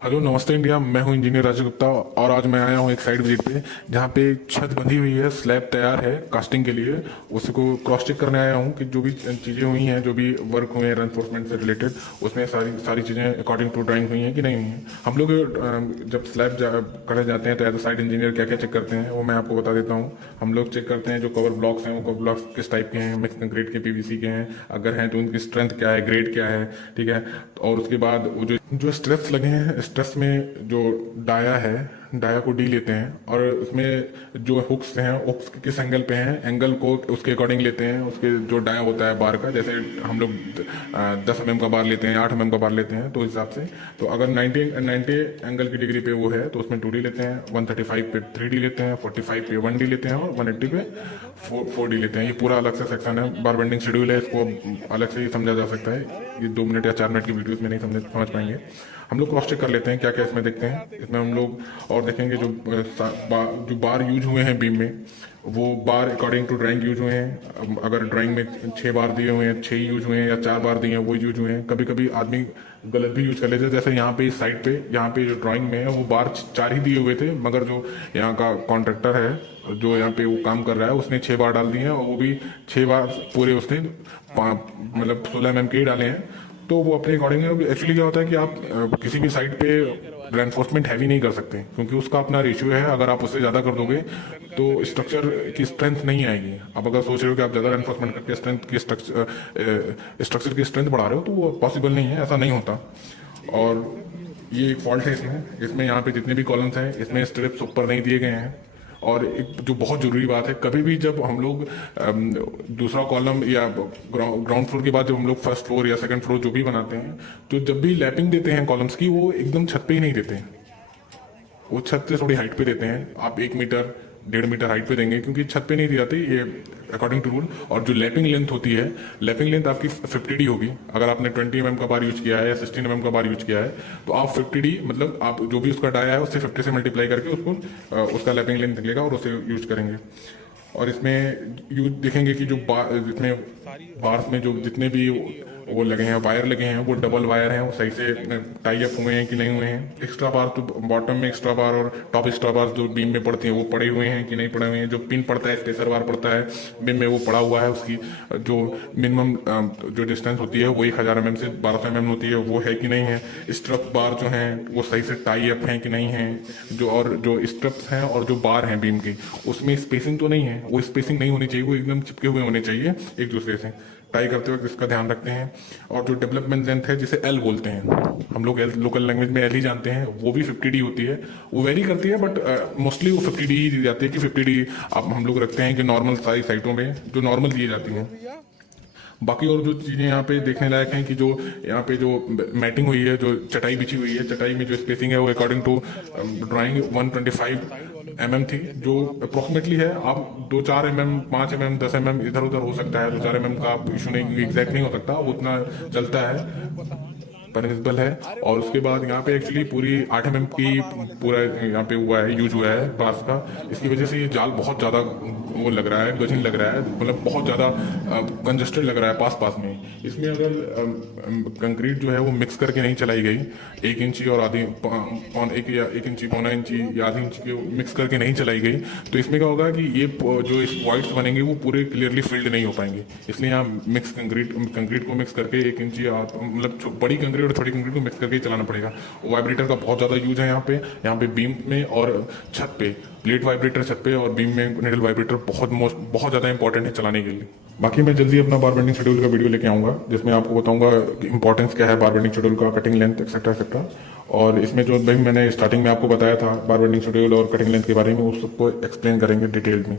Hello नमस्ते India. मैं हूं इंजीनियर राजू गुप्ता और आज मैं आया हूं एक साइट विजिट पे जहां पे छत बंधी हुई है, स्लैब तैयार है कास्टिंग के लिए। उसको क्रॉस चेक करने आया हूं कि जो भी चीज़ें हुई हैं, जो भी वर्क हुए हैं रेनफोर्समेंट से रिलेटेड, उसमें सारी सारी चीज़ें अकॉर्डिंग टू ड्राइंग हुई हैं कि नहीं हुई हैं। हम लोग जब स्लैब करने जाते हैं तो एज अ साइट इंजीनियर क्या क्या चेक करते हैं वो मैं आपको बता देता हूँ। हम लोग चेक करते हैं जो कवर ब्लॉक्स हैं, वो कवर ब्लॉक्स किस टाइप के हैं, मिक्स कंक्रीट के, पीवीसी के हैं, अगर हैं तो उनकी स्ट्रेंथ क्या है, ग्रेड क्या है, ठीक है। और उसके बाद वो जो स्ट्रेस लगे हैं, स्ट्रेस में जो डाया है, डाया को डी लेते हैं और उसमें जो हुक्स हैं, हुक्स किस एंगल पे हैं, एंगल को उसके अकॉर्डिंग लेते हैं। उसके जो डाया होता है बार का, जैसे हम लोग 10 mm का बार लेते हैं, 8 mm का बार लेते हैं, तो उस हिसाब से तो अगर 90 एंगल की डिग्री पे वो है तो उसमें 2D लेते हैं, 135 पे 3D लेते हैं, 45 पे 1D लेते हैं और 180 पे 4D लेते हैं। ये पूरा अलग से सेक्शन है, बार बेंडिंग शेड्यूल है, इसको अलग से ही समझा जा सकता है। ये 2 मिनट या 4 मिनट की वीडियोस में नहीं समझ पाएंगे। हम लोग क्रॉस चेक कर लेते हैं क्या क्या इसमें देखते हैं। इसमें हम लोग और देखेंगे जो बार यूज हुए हैं बीम में, वो बार अकॉर्डिंग टू ड्राइंग यूज हुए हैं। अगर ड्राइंग में 6 बार दिए हुए हैं, 6 यूज हुए हैं, या 4 बार दिए हैं वो यूज हुए हैं। कभी कभी आदमी गलत भी यूज कर लेते हैं, जैसे यहाँ पे इस साइड पे, यहाँ पे जो ड्राइंग में है वो बार 4 ही दिए हुए थे, मगर जो यहाँ का कॉन्ट्रैक्टर है जो यहाँ पे वो काम कर रहा है उसने 6 बार डाल दिए हैं और वो भी 6 बार पूरे उसने मतलब 16 mm के ही डाले हैं। तो वो अपने अकॉर्डिंग एक्चुअली क्या होता है कि आप किसी भी साइट पे रेनफोर्समेंट हैवी नहीं कर सकते क्योंकि उसका अपना रेशियो है। अगर आप उससे ज़्यादा कर दोगे तो स्ट्रक्चर की स्ट्रेंथ नहीं आएगी। आप अगर सोच रहे हो कि आप ज़्यादा रेनफोर्समेंट करके स्ट्रक्चर की स्ट्रेंथ बढ़ा रहे हो तो वो पॉसिबल नहीं है, ऐसा नहीं होता। और ये एक फॉल्ट है इसमें यहाँ पे जितने भी कॉलम्स हैं इसमें स्ट्रिप्स ऊपर नहीं दिए गए हैं। और एक जो बहुत जरूरी बात है, कभी भी जब हम लोग दूसरा कॉलम या ग्राउंड फ्लोर के बाद जब हम लोग फर्स्ट फ्लोर या सेकंड फ्लोर जो भी बनाते हैं, तो जब भी लैपिंग देते हैं कॉलम्स की, वो एकदम छत पे ही नहीं देते हैं, वो छत से थोड़ी हाइट पे देते हैं। आप 1 मीटर 1.5 मीटर हाइट पे देंगे क्योंकि छत पे नहीं दी जाती ये अकॉर्डिंग टू रूल। और जो लैपिंग लेंथ होती है, लैपिंग लेंथ आपकी 50D होगी। अगर आपने 20 mm का बार यूज किया है या 16 mm का बार यूज किया है तो आप 50D, मतलब आप जो भी उसका डाया है उससे 50 से मल्टीप्लाई करके उसको उसका लैपिंग लेंथ निकलेगा और उसे यूज करेंगे। और इसमें यूज देखेंगे कि जो जितने बार्स में जो जितने भी वो लगे हैं, वायर लगे हैं, वो डबल वायर हैं, वो सही से टाई अप हुए हैं कि नहीं हुए हैं। एक्स्ट्रा बार तो बॉटम में एक्स्ट्रा बार और टॉप एक्स्ट्रा बार जो बीम में पड़ती हैं वो पड़े हुए हैं कि नहीं पड़े हुए हैं। जो पिन पड़ता है, स्पेसर बार पड़ता है बीम में, वो पड़ा हुआ है। उसकी जो मिनिमम जो डिस्टेंस होती है वो 1000 mm से 1200 mm होती है, वो है कि नहीं है। स्ट्रप बार जो हैं वो सही से टाई अप हैं कि नहीं है। जो स्ट्रप्स हैं और जो बार हैं बीम की, उसमें स्पेसिंग तो नहीं है, वो स्पेसिंग नहीं होनी चाहिए, वो एकदम चिपके हुए होने चाहिए एक दूसरे से। टाई करते वक्त इसका ध्यान रखते हैं। और जो डेवलपमेंट लेंथ है जिसे एल बोलते हैं, हम लोग लोकल लैंग्वेज में एल ही जानते हैं, वो भी 50D होती है। वो वेरी करती है बट मोस्टली वो 50D ही दी जाती है कि 50D अब हम लोग रखते हैं कि नॉर्मल सारी साइटों में जो नॉर्मल दी जाती हैं। बाकी और जो चीज़ें यहाँ पे देखने लायक हैं कि जो यहाँ पे जो मैटिंग हुई है, जो चटाई बिछी हुई है, चटाई में जो स्पेसिंग है वो अकॉर्डिंग टू ड्राइंग 125 mm थी, जो अप्रोक्सीमेटली है। आप 2-4 mm, 5 mm, 10 mm इधर उधर हो सकता है। 2-4 mm का आप इशू नहीं, एग्जैक्ट नहीं हो सकता, वो उतना चलता है, परमिसिबल है। और उसके बाद यहाँ पे एक्चुअली पूरी 8 mm की पूरा यहाँ पे हुआ है, यूज हुआ है बांस का। इसकी वजह से ये जाल बहुत ज़्यादा वो लग रहा है, गजिंग लग रहा है, मतलब बहुत ज़्यादा कंजस्टेड लग रहा है पास पास में। इसमें अगर कंक्रीट जो है वो मिक्स करके नहीं चलाई गई, 1 इंची और आधी 1 इंची, पौना इंची या आधी इंची की मिक्स करके नहीं चलाई गई, तो इसमें क्या होगा कि ये जो इस वाइट्स बनेंगे वो पूरे क्लियरली फिल्ड नहीं हो पाएंगे। इसलिए यहाँ मिक्स कंक्रीट को मिक्स करके 1 इंची मतलब बड़ी कंक्रीट और छोटी कंक्रीट को मिक्स करके ही चलाना पड़ेगा। वाइब्रेटर का बहुत ज़्यादा यूज है यहाँ पे बीम में और छत पे। प्लेट वाइब्रेटर छत पे और बीम में निडल वाइब्रेटर बहुत ज़्यादा इंपॉर्टेंट है चलाने के लिए। बाकी मैं जल्दी अपना बार बेंडिंग शेड्यूल का वीडियो लेके आऊँगा जिसमें आपको बताऊँगा इंपॉर्टेंस क्या है बार बेंडिंग शेड्यूल का, कटिंग लेंथ एक्सेट्रा एक्सेट्रा। और इसमें जो भाई मैंने स्टार्टिंग में आपको बताया था बार बेंडिंग शेड्यूल और कटिंग लेंथ के बारे में, उस सबको एक्सप्लेन करेंगे डिटेल में।